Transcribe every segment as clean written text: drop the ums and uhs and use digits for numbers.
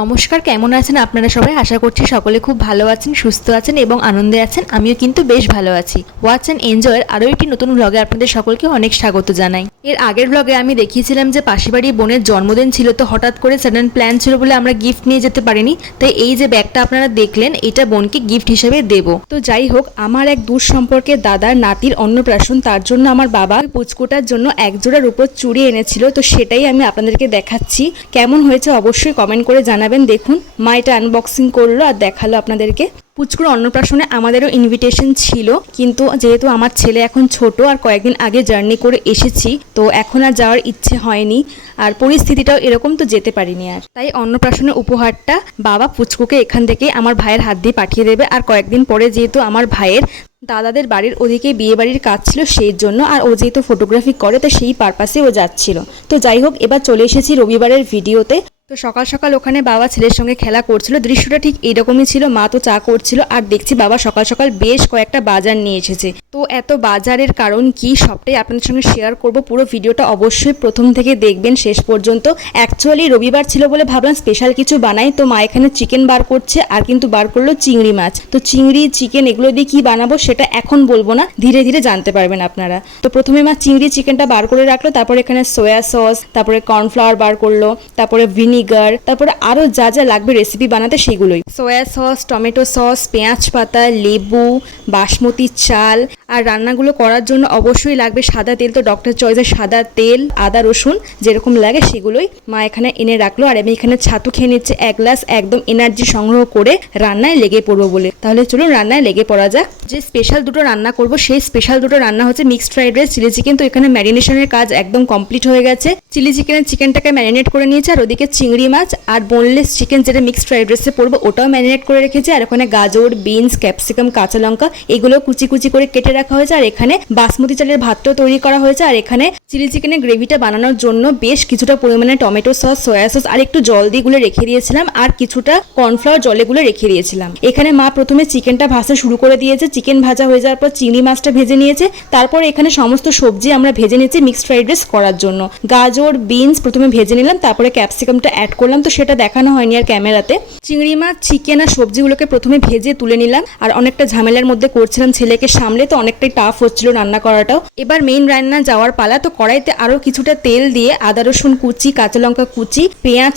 নমস্কার, কেমন আছেন আপনারা সবাই? আশা করছি সকলে খুব ভালো আছেন, সুস্থ আছেন এবং আনন্দে আছেন। আমিও কিন্তু বেশ ভালো আছি। ওয়াচ অ্যান্ড এনজয়ের আরও একটি নতুন ব্লগে আপনাদের সকলকে অনেক স্বাগত জানাই। এর আগের ব্লগে আমি দেখিয়েছিলাম যে পাশের বাড়ির বোনের জন্মদিন ছিল, তো হঠাৎ করে সাডেন প্ল্যান ছিল বলে আমরা গিফট নিয়ে যেতে পারিনি। তাই এই যে ব্যাগটা আপনারা দেখলেন, এটা বোনকে গিফট হিসেবে দেব। তো যাই হোক, আমার এক দূর সম্পর্কে দাদার নাতির অন্নপ্রাশন, তার জন্য আমার বাবা পুচকোটার জন্য এক জোড়ার উপর চুড়ি এনেছিল। তো সেটাই আমি আপনাদেরকে দেখাচ্ছি। কেমন হয়েছে অবশ্যই কমেন্ট করে জানাবেন। দেখুন, মা এটা আনবক্সিং করলো আর দেখালো আপনাদেরকে। পুচকুর অন্নপ্রাশনে আমাদেরও ইনভিটেশন ছিল, কিন্তু যেহেতু আমার ছেলে এখন ছোট আর কয়েকদিন আগে জার্নি করে এসেছি, তো এখন আর যাওয়ার ইচ্ছে হয়নি, আর পরিস্থিতিটাও এরকম, তো যেতে পারিনি আর। তাই অন্নপ্রাশনের উপহারটা বাবা পুচকুকে এখান থেকে আমার ভাইয়ের হাত দিয়ে পাঠিয়ে দেবে। আর কয়েকদিন পরে যেহেতু আমার ভাইয়ের দাদাদের বাড়ির ওদিকে বিয়ে বাড়ির কাজ ছিল, সেই জন্য, আর ও যেহেতু ফটোগ্রাফি করে তো সেই পারপাসে ও যাচ্ছিল। তো যাই হোক, এবার চলে এসেছি রবিবারের ভিডিওতে। তো সকাল সকাল ওখানে বাবা ছেলের সঙ্গে খেলা করছিল, দৃশ্যটা ঠিক এইরকমই ছিল। মা তো চা করছিল আর দেখছি বাবা সকাল সকাল বেশ কয়েকটা বাজার নিয়ে এসেছে। তো এত বাজারের কারণ কি সবটাই আপনাদের সঙ্গে শেয়ার করব। পুরো ভিডিওটা অবশ্যই প্রথম থেকে দেখবেন শেষ পর্যন্ত। অ্যাকচুয়ালি রবিবার ছিল বলে ভাবলাম স্পেশাল কিছু বানাই। তো মা এখানে চিকেন বার করছে আর কিন্তু বার করলো চিংড়ি মাছ। তো চিংড়ি চিকেন এগুলো দিয়ে কি বানাবো সেটা এখন বলবো না, ধীরে ধীরে জানতে পারবেন আপনারা। তো প্রথমে মা চিংড়ি চিকেনটা বার করে রাখলো, তারপরে এখানে সয়া সস, তারপরে কর্নফ্লাওয়ার বার করলো, তারপরে ভিনিগার, তারপরে আরো যা যা লাগবে রেসিপি বানাতে সেগুলোই। সয়া সস, টমেটো সস, পেঁয়াজ পাতা, লেবু, বাসমতি চাল। আর রান্নাগুলো করার জন্য অবশ্যই লাগবে সাদা তেল। তো ডক্টর চয়েসের সাদা তেল, আদা রসুন যেরকম লাগে সেগুলোই মা এখানে এনে রাখলো। আর আমি এখানে ছাতু খেয়ে নিচ্ছে 1 গ্লাস, একদম এনার্জি সংগ্রহ করে রান্নায় লেগে পড়বো বলে। তাহলে চলুন রান্নায় লেগে পড়া যাক। যে স্পেশাল দুটো রান্না করব সেই স্পেশাল দুটো রান্না হচ্ছে mixed fried rice, chilli chicken. তো এখানে ম্যারিনেশনের কাজ একদম কমপ্লিট হয়ে গেছে। চিলি চিকেনটাকে ম্যারিনেট করে নিয়েছে, আর ওদিকে চিংড়ি মাছ আর বোনলেস চিকেন যেটা মিক্সড ফ্রাইড রাইসে পড়বো ওটাও ম্যারিনেট করে রেখেছে। আর ওখানে গাজর, বিনস, ক্যাপসিকাম, কাঁচা লঙ্কা এগুলো কুচি কুচি করে কেটে রাখা হয়েছে। আর এখানে বাসমতি চালের ভাতটাও তৈরি করা হয়েছে। আর এখানে চিলি চিকেনের গ্রেভিটা বানানোর জন্য বেশ কিছুটা পরিমাণে টমেটো সস, সয়া সস আর একটু জল দিয়ে গুলে রেখে দিয়েছিলাম, আর কিছুটা কর্নফ্লাওয়ার জলে গুলে রেখে দিয়েছিলাম। এখানে মা প্রথমে চিকেনটা ভাজা শুরু করে দিয়েছে। চিকেন ভাজা হয়ে যাওয়ার পর চিংড়ি মাছটা ভেজে নিয়েছে। তারপর এখানে সমস্ত সবজি আমরা ভেজে নিয়েছি মিক্সড ফ্রাইড রাইস করার জন্য। গাজর, বিনস প্রথমে ভেজে নিলাম, তারপরে ক্যাপসিকামটা অ্যাড করলাম, তো সেটা দেখানো হয়নি আর ক্যামেরাতে। চিংড়ি মাছ, চিকেন আর সবজিগুলোকে প্রথমে ভেজে তুলে নিলাম। আর অনেকটা ঝামেলার মধ্যে করছিলাম ছেলেকে সামলে, তো অনেকটাই টাফ হচ্ছিল রান্না করাটাও। এবার মেইন রান্না যাওয়ার পালা। তো কড়াইতে আরো কিছুটা তেল দিয়ে আদা রসুন কুচি, কাঁচা লঙ্কা কুচি, পেঁয়াজ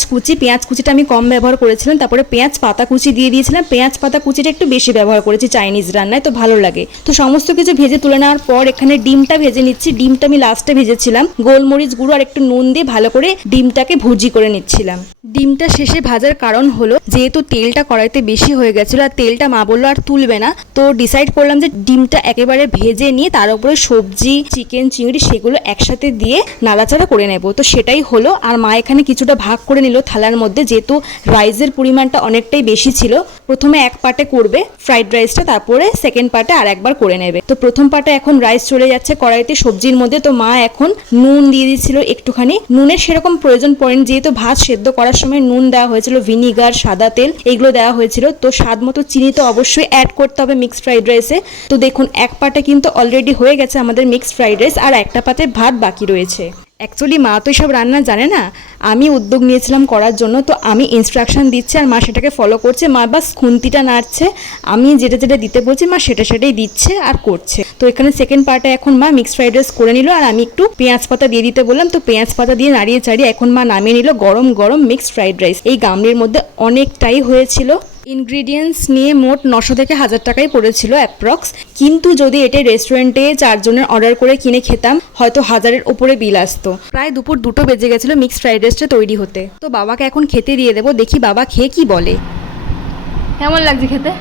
কুচিটা আমি কম ব্যবহার করেছিলাম। তারপরে পেঁয়াজ পাতা কুচি দিয়ে দিয়েছিলাম। পেঁয়াজ পাতা কুচিটা একটু বেশি ব্যবহার করেছি চাইনিজ রান্নায়, তো ভালো লাগে। তো সমস্ত কিছু ভেজে তুলে নেওয়ার পর এখানে ডিমটা ভেজে নিচ্ছি। ডিমটা আমি লাস্টে ভেজেছিলাম। গোলমরিচ গুঁড়ো আর একটু নুন দিয়ে ভালো করে ডিমটাকে ভুজি করে নিচ্ছিলাম। ডিমটা শেষে ভাজার কারণ হলো যেহেতু তেলটা কড়াইতে বেশি হয়ে গেছিল আর তেলটা মা বললো আর তুলবে না, তো ডিসাইড করলাম যে ডিমটা একেবারে ভেজে নিয়ে তার উপরে সবজি, চিকেন, চিংড়ি সেগুলো একসাথে দিয়ে নাড়াচাড়া করে নেব। তো সেটাই হলো। আর মা এখানে কিছুটা ভাগ করে নিল থালার মধ্যে, যেহেতু রাইসের পরিমাণটা অনেকটাই বেশি ছিল। প্রথমে এক পার্টে করবে ফ্রাইড রাইসটা, তারপরে সেকেন্ড পার্টে আর একবার করে নেবে। তো প্রথম পার্টে এখন রাইস চলে যাচ্ছে কড়াইতে সবজির মধ্যে। তো মা এখন নুন দিয়ে দিচ্ছিল একটুখানি। নুনের সেরকম প্রয়োজন পড়েনি, যেহেতু ভাত সেদ্ধ করার সময় নুন দেওয়া হয়েছিল, ভিনিগার, সাদা তেল এগুলো দেওয়া হয়েছিল। তো স্বাদ মতো চিনি তো অবশ্যই অ্যাড করতে হবে মিক্সড ফ্রাইড রাইসে। তো দেখুন, এক পার্টে কিন্তু অলরেডি হয়ে গেছে আমাদের মিক্সড ফ্রাইড রাইস, আর একটা পাতে ভাত বাকি রয়েছে। অ্যাকচুয়ালি মা তো সব রান্না জানে না, আমি উদ্যোগ নিয়েছিলাম করার জন্য। তো আমি ইনস্ট্রাকশন দিচ্ছি আর মা সেটাকে ফলো করছে। মা বাস খুন্তিটা নাড়ছে, আমি যেটা যেটা দিতে বলছি মা সেটাই দিচ্ছে আর করছে। তো এখানে সেকেন্ড পার্টে এখন মা মিক্সড ফ্রাইড রাইস করে নিল, আর আমি একটু পেঁয়াজ পাতা দিয়ে দিতে বললাম। তো পেঁয়াজ পাতা দিয়ে নাড়িয়ে চাড়িয়ে এখন মা নামিয়ে নিল গরম গরম মিক্সড ফ্রাইড রাইস। এই গামলির মধ্যে অনেকটাই হয়েছিল। ইনগ্রিডিয়েন্টস নিয়ে মোট 900 থেকে 1000 টাকাই পড়েছিল অ্যাপ্রক্স। কিন্তু যদি এটা রেস্টুরেন্টে 4 জনের অর্ডার করে কিনে খেতাম হয়তো 1000-এর উপরে বিল আসতো। প্রায় দুপুর 2টো বেজে গেছিল মিক্সড ফ্রাইড রাইসটা তৈরি হতে। তো বাবাকে এখন খেতে দিয়ে দেবো, দেখি বাবা খেয়ে কি বলে। কেমন লাগছে খেতে?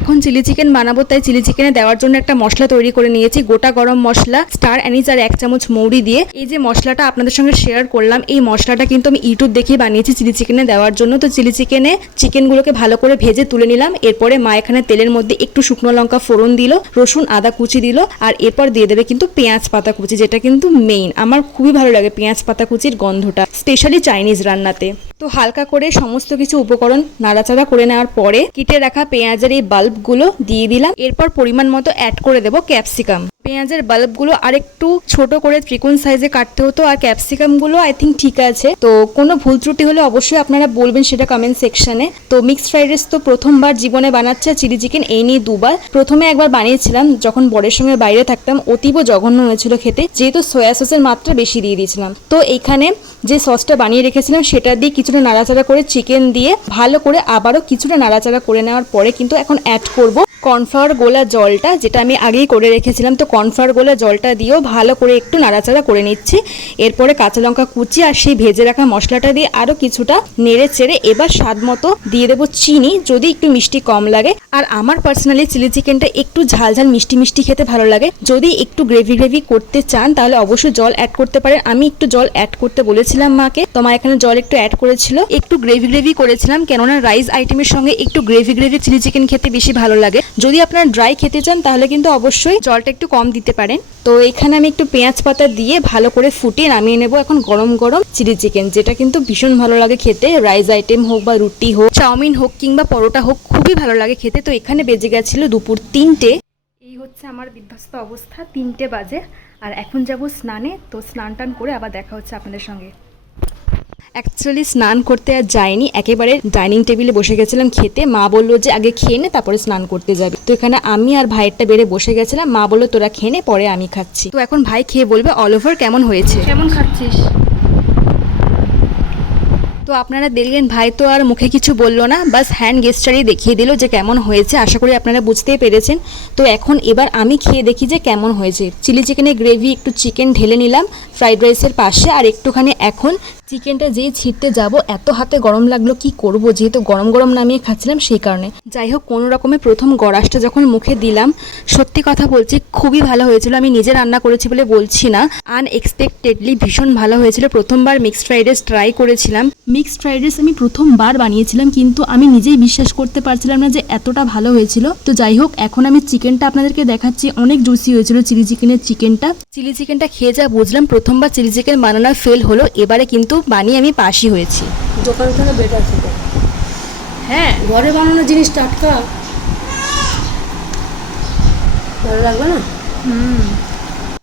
এখন চিলি চিকেন বানাবো, তাই চিলি চিকেনে দেওয়ার জন্য একটা মশলা তৈরি করে নিয়েছি। গোটা গরম মশলা, স্টার অ্যানিস আর 1 চামচ মৌরি দিয়ে। এই যে মশলাটা আপনাদের সঙ্গে শেয়ার করলাম, এই মশলাটা কিন্তু আমি ইউটিউব দেখে বানিয়েছি চিলি চিকেনে দেওয়ার জন্য। তো চিলি চিকেনে চিকেনগুলোকে ভালো করে ভেজে তুলে নিলাম। এরপরে মা এখানে তেলের মধ্যে একটু শুকনো লঙ্কা ফোড়ন দিল, রসুন আদা কুচি দিল, আর এরপর দিয়ে দেবে কিন্তু পেঁয়াজ পাতা কুচি, যেটা কিন্তু মেইন। আমার খুবই ভালো লাগে পেঁয়াজ পাতা কুচির গন্ধটা, স্পেশালি চাইনিজ রান্নাতে। তো হালকা করে সমস্ত কিছু উপকরণ নাড়াচাড়া করে নেওয়ার পরে কেটে রাখা পেঁয়াজের এই বাল্বগুলো দিয়ে দিলাম। এরপর পরিমাণ মতো অ্যাড করে দেবো ক্যাপসিকাম। পেঁয়াজের বাল্বগুলো আরেকটু ছোট করে ত্রিকোণ সাইজে কাটতে হতো, আর ক্যাপসিকামগুলো আই থিঙ্ক ঠিক আছে। তো কোনো ভুল ত্রুটি হলে অবশ্যই আপনারা বলবেন সেটা কমেন্ট সেকশনে। তো মিক্সড ফ্রাইড রাইস তো প্রথমবার জীবনে বানাচ্ছে, চিলি চিকেন এই নিয়ে দুবার। প্রথমে একবার বানিয়েছিলাম যখন বরের সঙ্গে বাইরে থাকতাম, অতীব জঘন্য হয়েছিল খেতে, যেহেতু সয়া সসের মাত্রা বেশি দিয়ে দিয়েছিলাম। তো এইখানে যে সসটা বানিয়ে রেখেছিলাম সেটা দিয়ে কিছুটা নাড়াচাড়া করে চিকেন দিয়ে ভালো করে আবারও কিছুটা নাড়াচাড়া করে নেওয়ার পরে কিন্তু এখন অ্যাড করব কর্নফ্লাওয়ার গোলা জলটা, যেটা আমি আগেই করে রেখেছিলাম। তো কর্নফ্লাওয়ার গোলা জলটা দিয়েও ভালো করে একটু নাড়াচাড়া করে নিচ্ছি। এরপরে কাঁচা লঙ্কা কুচি আর সেই ভেজে রাখা মশলাটা দিয়ে আরও কিছুটা নেড়ে চেড়ে এবার স্বাদ মতো দিয়ে দেবো চিনি, যদি একটু মিষ্টি কম লাগে। আর আমার পার্সোনালি চিলি চিকেনটা একটু ঝাল ঝাল মিষ্টি মিষ্টি খেতে ভালো লাগে। যদি একটু গ্রেভি গ্রেভি করতে চান তাহলে অবশ্যই জল অ্যাড করতে পারেন। আমি একটু জল অ্যাড করতে বলেছিলাম মাকে, তো মা এখানে জল একটু অ্যাড করেছিল। একটু গ্রেভি গ্রেভি করেছিলাম, কেননা রাইস আইটেমের সঙ্গে একটু গ্রেভি গ্রেভি চিলি চিকেন খেতে বেশি ভালো লাগে। যদি আপনারা ড্রাই খেতে চান তাহলে কিন্তু অবশ্যই জলটা একটু কম দিতে পারেন। তো এখানে আমি একটু পেঁয়াজ পাতা দিয়ে ভালো করে ফুটিয়ে নামিয়ে নেব এখন গরম গরম চিলি চিকেন, যেটা কিন্তু ভীষণ ভালো লাগে খেতে। রাইস আইটেম হোক বা রুটি হোক, চাউমিন হোক কিংবা পরোটা হোক, খুবই ভালো লাগে খেতে। তো এখানে বেজে গেছিল দুপুর 3টে। এই হচ্ছে আমার বিধ্বস্ত অবস্থা, 3টে বাজে। আর এখন যাব স্নানে। তো স্নান টান করে আবার দেখা হচ্ছে আপনাদের সঙ্গে। অ্যাকচুয়ালি স্নান করতে আর যাইনি, একেবারে ডাইনিং টেবিলে বসে গেছিলাম খেতে। মা বললো যে আগে খেয়ে নে তারপরে স্নান করতে যাবে। তো এখানে আমি আর ভাইয়েরটা বেড়ে বসে গেছিলাম। মা বললো তোরা খেয়ে নে, পরে আমি খাচ্ছি। তো এখন ভাই খেয়ে বলবে অল ওভার কেমন হয়েছে। কেমন খাচ্ছিস? তো আপনারা দেখলেন ভাই তো আর মুখে কিছু বললো না, বাস হ্যান্ড গেস্টারই দেখিয়ে দিল যে কেমন হয়েছে। আশা করি আপনারা বুঝতেই পেরেছেন। তো এখন এবার আমি খেয়ে দেখি যে কেমন হয়েছে। চিলি চিকেনের গ্রেভি একটু চিকেন ঢেলে নিলাম ফ্রাইড রাইসের পাশে, আর একটুখানি এখন চিকেনটা যেই ছিটতে যাব এত হাতে গরম লাগলো, কি করব, যেহেতু গরম গরম নামিয়ে খাচ্ছিলাম সেই কারণে। যাই হোক, কোনো রকমের প্রথম গড়াসটা যখন মুখে দিলাম, সত্যি কথা বলছি খুবই ভালো হয়েছিল। আমি নিজে রান্না করেছি বলে বলছি না, আনএক্সপেক্টেডলি ভীষণ ভালো হয়েছিল। প্রথমবার মিক্সড ফ্রাইড রাইস ট্রাই করেছিলাম। মিক্সড ফ্রাইড রাইস আমি প্রথমবার বানিয়েছিলাম, কিন্তু আমি নিজেই বিশ্বাস করতে পারছিলাম না যে এতটা ভালো হয়েছিল। তো যাই হোক, এখন আমি চিকেনটা আপনাদেরকে দেখাচ্ছি। অনেক জুসি হয়েছিল চিলি চিকেনের চিকেনটা। চিলি চিকেনটা খেয়ে যা বুঝলাম, প্রথমবার চিলি চিকেন বানানো ফেল হলো, এবারে কিন্তু বানিয়ে আমি পাশই হয়েছি। দোকান থেকে বেটার ছিল। হ্যাঁ, ঘরে বানানো জিনিস টাটকা ভালো লাগবে না।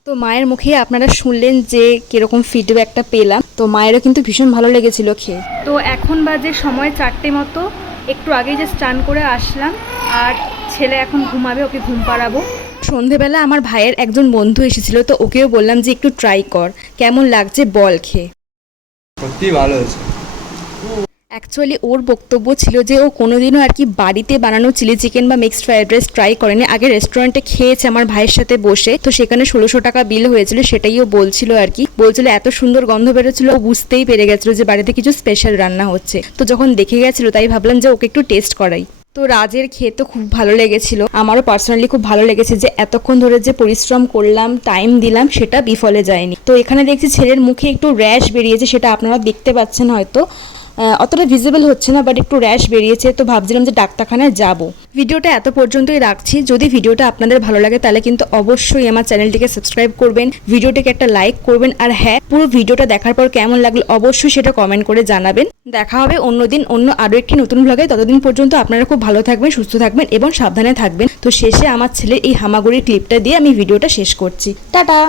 তো মায়ের মুখে আপনারা শুনলেন যে কিরকম ফিডব্যাকটা পেলাম। তো মায়েরও কিন্তু ভীষণ ভালো লেগেছিল খেয়ে। তো এখন বাজে সময় 4টে মতো। একটু আগেই যে স্নান করে আসলাম, আর ছেলে এখন ঘুমাবে, ওকে ঘুম পাড়াবো। সন্ধেবেলা আমার ভাইয়ের একজন বন্ধু এসেছিল, তো ওকেও বললাম যে একটু ট্রাই কর কেমন লাগছে বল খেয়ে। সত্যি ভালো হয়েছে। অ্যাকচুয়ালি ওর বক্তব্য ছিল যে ও কোনোদিনও আর কি বাড়িতে বানানো চিলি চিকেন বা মিক্সড ফ্রাইড রাইস ট্রাই করেনি। আগে রেস্টুরেন্টে খেয়েছে আমার ভাইয়ের সাথে বসে, তো সেখানে 1600 টাকা বিল হয়েছিল, সেটাই ও বলছিল আর কি। বলছিল এত সুন্দর গন্ধ বেরোচ্ছিল, ও বুঝতেই পেরে গেছিলো যে বাড়িতে কিছু স্পেশাল রান্না হচ্ছে। তো যখন দেখে গেছিলো তাই ভাবলাম যে ওকে একটু টেস্ট করাই। তো রাজের খেয়ে তো খুব ভালো লেগেছিল, আমারও পার্সোনালি খুব ভালো লেগেছে যে এতক্ষণ ধরে যে পরিশ্রম করলাম, টাইম দিলাম, সেটা বিফলে যায়নি। তো এখানে দেখছি ছেলের মুখে একটু র্যাশ বেরিয়েছে, সেটা আপনারা দেখতে পাচ্ছেন হয়তো, অতটা ভিজিবল হচ্ছে না, বাট একটু র্যাশ বেরিয়েছে। তো ভাবছিলাম যে ডাক্তারখানায় যাব। ভিডিওটা এত পর্যন্তই রাখছি। যদি ভিডিওটা আপনাদের ভালো লাগে তাহলে কিন্তু অবশ্যই আমার চ্যানেলটিকে সাবস্ক্রাইব করবেন, ভিডিওটিকে একটা লাইক করবেন, আর হ্যাঁ, পুরো ভিডিওটা দেখার পর কেমন লাগলো অবশ্যই সেটা কমেন্ট করে জানাবেন। দেখা হবে অন্যদিন অন্য আরও একটি নতুন ব্লগে। ততদিন পর্যন্ত আপনারা খুব ভালো থাকবেন, সুস্থ থাকবেন এবং সাবধানে থাকবেন। তো শেষে আমার ছেলের এই হামাগুড়ির ক্লিপটা দিয়ে আমি ভিডিওটা শেষ করছি। টাটা।